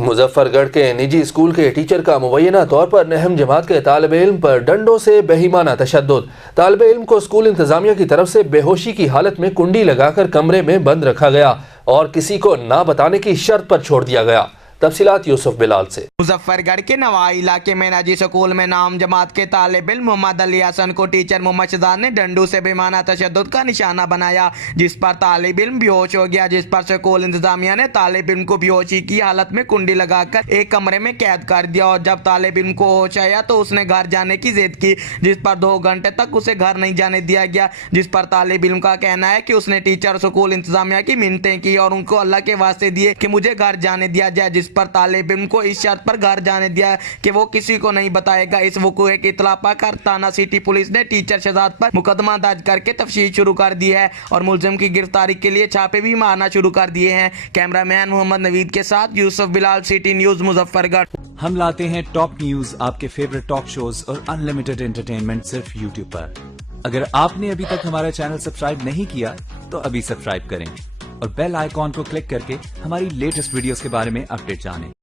मुजफ्फरगढ़ के निजी स्कूल के टीचर का मुबैना तौर पर नहम जमात के तालिब इल्म पर डंडों से बेईमाना तशद्दुद। तालिब इल्म को स्कूल इंतजामिया की तरफ से बेहोशी की हालत में कुंडी लगाकर कमरे में बंद रखा गया और किसी को ना बताने की शर्त पर छोड़ दिया गया। तफसीलात यूसुफ बिलाल से। मुजफ्फरगढ़ के नवाई इलाके में निजी स्कूल में नाम जमात के तालिब इल्म मोहम्मद अली हसन को टीचर मोहम्मद शहजाद ने डंडू से बेमाना तशद्दुद का निशाना बनाया, जिस पर तालिब इल्म बेहोश हो गया, जिस पर स्कूल इंतजामिया ने तालिब इल्म को बेहोशी की हालत में कुंडी लगाकर एक कमरे में कैद कर दिया और जब तालिब इल्म को होश आया तो उसने घर जाने की जिद की, जिस पर 2 घंटे तक उसे घर नहीं जाने दिया गया, जिस पर तालिब इल्म का कहना है कि उसने टीचर स्कूल इंतजामिया की मिन्नतें की और उनको अल्लाह के वास्ते दिए कि मुझे घर जाने दिया जाए, जिस पर तालिब इल्म को इस शर्त पर घर जाने दिया कि वो किसी को नहीं बताएगा। इस वक़ूए की इत्तला पाकर थाना सिटी पुलिस ने टीचर शहजाद पर मुकदमा दर्ज करके तफ्तीश शुरू कर दी है और मुलजिम की गिरफ्तारी के लिए छापे भी मारना शुरू कर दिए हैं। कैमरामैन मोहम्मद नवीद के साथ यूसुफ बिलाल, सिटी न्यूज़ मुजफ्फरगढ़। हम लाते हैं टॉप न्यूज, आपके फेवरेट टॉक शोज और अनलिमिटेड एंटरटेनमेंट सिर्फ यूट्यूब पर। अगर आपने अभी तक हमारा चैनल सब्सक्राइब नहीं किया तो अभी सब्सक्राइब करें और बेल आइकॉन को क्लिक करके हमारी लेटेस्ट वीडियोस के बारे में अपडेट जानें।